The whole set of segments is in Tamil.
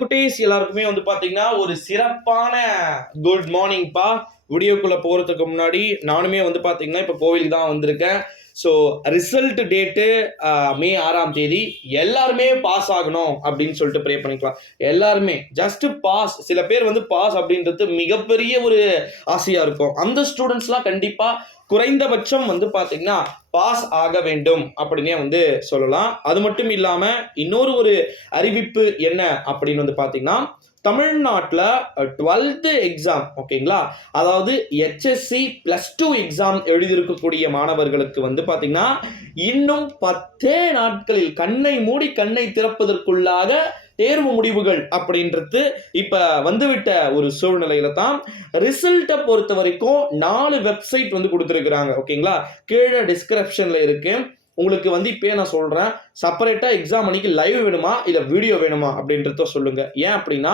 குட்டீஸ் எல்லாருக்குமே வந்து பாத்தீங்கன்னா ஒரு சிறப்பான குட் மார்னிங்ப்பா. வீடியோக்குள்ள போறதுக்கு முன்னாடி நானுமே வந்து பாத்தீங்கன்னா இப்ப கோவில் தான் வந்திருக்கேன். ஸோ ரிசல்ட் டேட்டு மே 6ஆம் தேதி. எல்லாருமே பாஸ் ஆகணும் அப்படின்னு சொல்லிட்டு ப்ரே பண்ணிக்கலாம். எல்லாருமே ஜஸ்ட் பாஸ். சில பேர் வந்து பாஸ் அப்படின்றது மிகப்பெரிய ஒரு ஆசையா இருக்கும். அந்த ஸ்டூடெண்ட்ஸ்லாம் கண்டிப்பா குறைந்தபட்சம் வந்து பாத்தீங்கன்னா பாஸ் ஆக வேண்டும் அப்படின்னே வந்து சொல்லலாம். அது மட்டும் இல்லாம இன்னொரு ஒரு அறிவிப்பு என்ன அப்படின்னு வந்து பாத்தீங்கன்னா, தமிழ்நாட்டில் 12th எக்ஸாம் ஓகேங்களா, அதாவது HSC +2 எக்ஸாம் எழுதியிருக்கக்கூடிய மாணவர்களுக்கு வந்து பாத்தீங்கன்னா இன்னும் 10 நாட்களில் கண்ணை மூடி கண்ணை திறப்பதற்குள்ளாக தேர்வு முடிவுகள் அப்படின்றது இப்ப வந்துவிட்ட ஒரு சூழ்நிலையில தான் ரிசல்ட்டை பொறுத்த வரைக்கும் 4 வெப்சைட் வந்து கொடுத்துருக்குறாங்க. ஓகேங்களா, கீழே டிஸ்கிரிப்ஷன்ல இருக்கு. உங்களுக்கு வந்து இப்பயே நான் சொல்றேன், செப்பரேட்டா எக்ஸாம் அன்னைக்கு லைவ் வேணுமா இல்ல வீடியோ வேணுமா அப்படின்றத சொல்லுங்க. ஏன் அப்படின்னா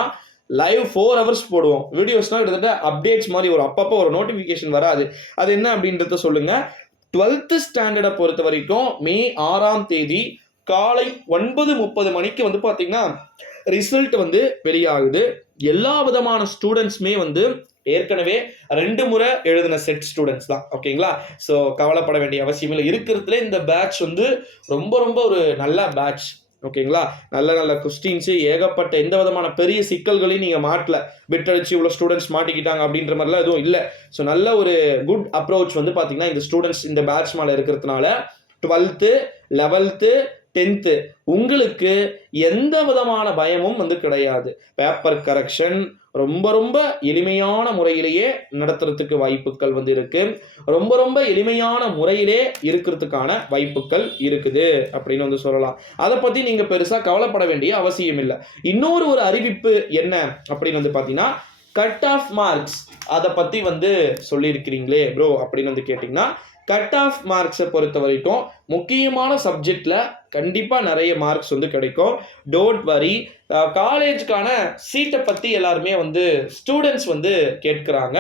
லைவ் 4 ஹவர்ஸ் போடுவோம், வீடியோஸ்லாம் கிட்டத்தட்ட அப்டேட்ஸ் மாதிரி ஒரு அப்பப்போ ஒரு நோட்டிஃபிகேஷன் வராது. அது என்ன அப்படின்றத சொல்லுங்க. 12th ஸ்டாண்டர்டை பொறுத்த வரைக்கும் மே 6ஆம் தேதி காலை 9:30 மணிக்கு வந்து பார்த்தீங்கன்னா ரிசல்ட் வந்து வெளியாகுது. எல்லா விதமான ஸ்டூடெண்ட்ஸுமே வந்து ஏற்கனவே 2 முறை எழுதின செட் ஸ்டூடெண்ட்ஸ் தான். ஓகேங்களா, ஸோ கவலைப்பட வேண்டிய அவசியம் இல்லை. இருக்கிறதுல இந்த பேட்ச் வந்து ரொம்ப ரொம்ப ஒரு நல்ல பேட்ச். ஓகேங்களா, நல்ல நல்ல கொஸ்டின்ஸு, ஏகப்பட்ட எந்த விதமான பெரிய சிக்கல்களையும் நீங்கள் மாட்டல. பிட் அடிச்சு இவ்வளோ ஸ்டூடெண்ட்ஸ் மாட்டிக்கிட்டாங்க அப்படின்ற மாதிரிலாம் எதுவும் இல்லை. ஸோ நல்ல ஒரு குட் அப்ரோச் வந்து பார்த்தீங்கன்னா இந்த ஸ்டூடெண்ட்ஸ் இந்த பேட்ச் மேலே இருக்கிறதுனால 12th 11th 10th உங்களுக்கு எந்த விதமான பயமும் வந்து கிடையாது. பேப்பர் கரெக்ஷன் ரொம்ப ரொம்ப எளிமையான முறையிலேயே நடத்துறதுக்கு வாய்ப்புகள் வந்து இருக்கு. ரொம்ப ரொம்ப எளிமையான முறையிலே இருக்கிறதுக்கான வாய்ப்புகள் இருக்குது அப்படின்னு வந்து சொல்லலாம். அதை பத்தி நீங்க பெருசா கவலைப்பட வேண்டிய அவசியம் இல்லை. இன்னொரு ஒரு அறிவிப்பு என்ன அப்படின்னு வந்து பாத்தீங்கன்னா, கட் ஆஃப் மார்க்ஸ் அதை பத்தி வந்து சொல்லியிருக்கிறீங்களே ப்ரோ அப்படின்னு வந்து கேட்டிங்கன்னா, கட் ஆஃப் மார்க்ஸை பொறுத்த வரைக்கும் முக்கியமான சப்ஜெக்டில் கண்டிப்பாக நிறைய மார்க்ஸ் வந்து கிடைக்கும். Don't worry. காலேஜுக்கான சீட்டை பற்றி எல்லாருமே வந்து ஸ்டூடெண்ட்ஸ் வந்து கேட்குறாங்க.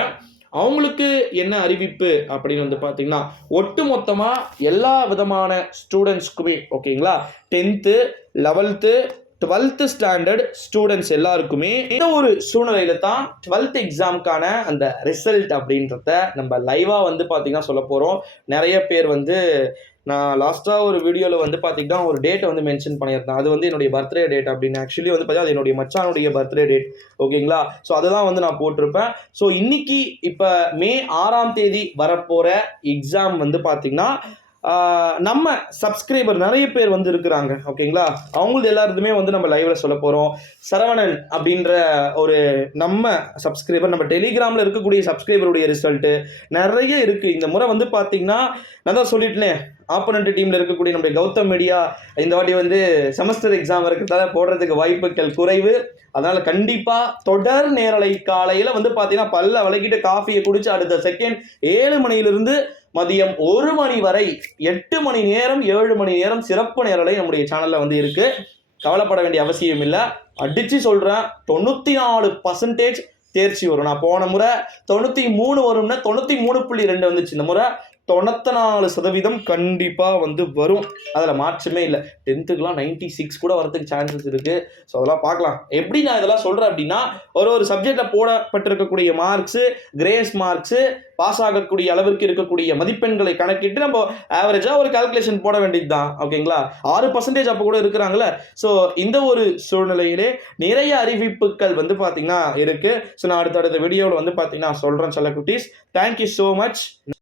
அவங்களுக்கு என்ன அறிவிப்பு அப்படின்னு வந்து பார்த்தீங்கன்னா, ஒட்டு மொத்தமாக எல்லா விதமான ஸ்டூடெண்ட்ஸ்க்குமே ஓகேங்களா, 10th 11th 12th standard students எல்லாருக்குமே இந்த ஒரு சூழ்நிலையில தான் 12th எக்ஸாமுக்கான அந்த ரிசல்ட் அப்படின்றத நம்ம லைவா வந்து பார்த்தீங்கன்னா சொல்ல போகிறோம். நிறைய பேர் வந்து நான் லாஸ்ட்டாக ஒரு வீடியோவில் வந்து பார்த்தீங்கன்னா ஒரு டேட்டை வந்து மென்ஷன் பண்ணியிருந்தேன். அது வந்து என்னுடைய பர்த்டே டேட் அப்படின்னு. ஆக்சுவலி வந்து பார்த்தீங்கன்னா அது என்னுடைய மச்சானுடைய பர்த்டே டேட். ஓகேங்களா, ஸோ அதை தான் வந்து நான் போட்டிருப்பேன். ஸோ இன்னைக்கு இப்போ மே 6ஆம் தேதி வரப்போகிற எக்ஸாம் வந்து பார்த்தீங்கன்னா நம்ம சப்ஸ்கிரைபர் நிறைய பேர் வந்து இருக்கிறாங்க. ஓகேங்களா, அவங்களுக்கு எல்லாருக்குமே வந்து நம்ம லைவ்ல சொல்ல போகிறோம். சரவணன் அப்படின்ற ஒரு நம்ம சப்ஸ்கிரைபர், நம்ம டெலிகிராமில் இருக்கக்கூடிய சப்ஸ்கிரைபருடைய ரிசல்ட்டு நிறைய இருக்குது. இந்த முறை வந்து பார்த்தீங்கன்னா நான் தான் சொல்லிட்டேனே, ஆப்போனண்ட் டீமில் இருக்கக்கூடிய நம்முடைய கௌதம் மீடியா இந்த வாட்டி வந்து செமஸ்டர் எக்ஸாம் இருக்கிறதால போடுறதுக்கு வாய்ப்புகள் குறைவு. அதனால் கண்டிப்பாக தொடர் நேரலை காலையில் வந்து பார்த்தீங்கன்னா பல்ல விளக்கிட்டு காஃபியை குடிச்சு அடுத்த செகண்ட் 7 மணியிலிருந்து மதியம் 1 மணி வரை 8 மணி நேரம் 7 மணி நேரம் சிறப்பு நேரலை நம்முடைய சேனலில் வந்து இருக்கு. கவலைப்பட வேண்டிய அவசியம் இல்லை. அடித்து சொல்கிறேன், 94% தேர்ச்சி வரும். நான் போன முறை 93 வரும்னா 93.2 வந்துச்சு. இந்த முறை 94% கண்டிப்பாக வந்து வரும். அதில் மாற்றமே இல்லை. 10th 96 கூட வரதுக்கு சான்சஸ் இருக்குது. ஸோ அதெல்லாம் பார்க்கலாம். எப்படி நான் இதெல்லாம் சொல்கிறேன் அப்படின்னா, ஒரு சப்ஜெக்டில் போடப்பட்டிருக்கக்கூடிய மார்க்ஸு, கிரேஸ் மார்க்ஸு, பாஸ் ஆகக்கூடிய அளவிற்கு இருக்கக்கூடிய மதிப்பெண்களை கணக்கிட்டு நம்ம ஆவரேஜாக ஒரு கால்குலேஷன் போட வேண்டியது தான். ஓகேங்களா, 6% அப்போ கூட இருக்கிறாங்களே. ஸோ இந்த ஒரு சூழ்நிலையிலே நிறைய அறிவிப்புகள் வந்து பார்த்தீங்கன்னா இருக்குது. ஸோ நான் அடுத்தடுத்த வீடியோவில் வந்து பார்த்தீங்கன்னா சொல்கிறேன் செல்ல குட்டீஸ். Thank you so much.